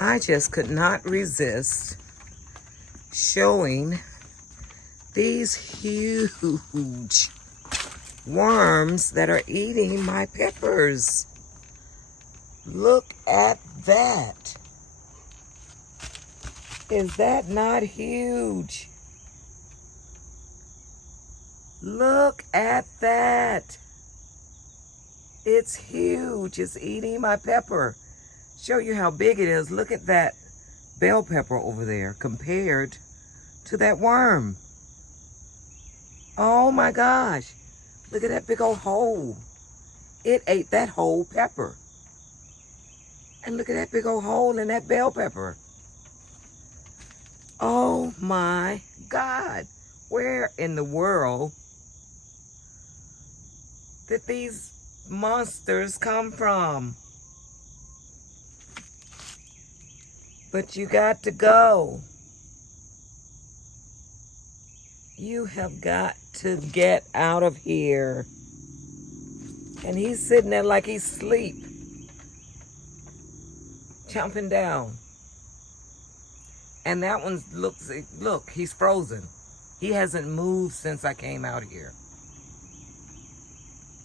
I just could not resist showing these huge worms that are eating my peppers. Look at that. Is that not huge? Look at that. It's huge. It's eating my pepper. Show you how big it is. Look at that bell pepper over there compared to that worm. Oh my gosh. Look at that big old hole. It ate that whole pepper. And look at that big old hole in that bell pepper. Oh my God. Where in the world did these monsters come from? But you got to go. You have got to get out of here. And he's sitting there like he's asleep, chomping down. And that one looks, look, he's frozen. He hasn't moved since I came out here.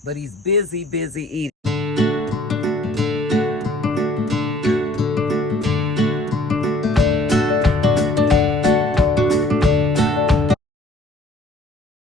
But he's busy eating.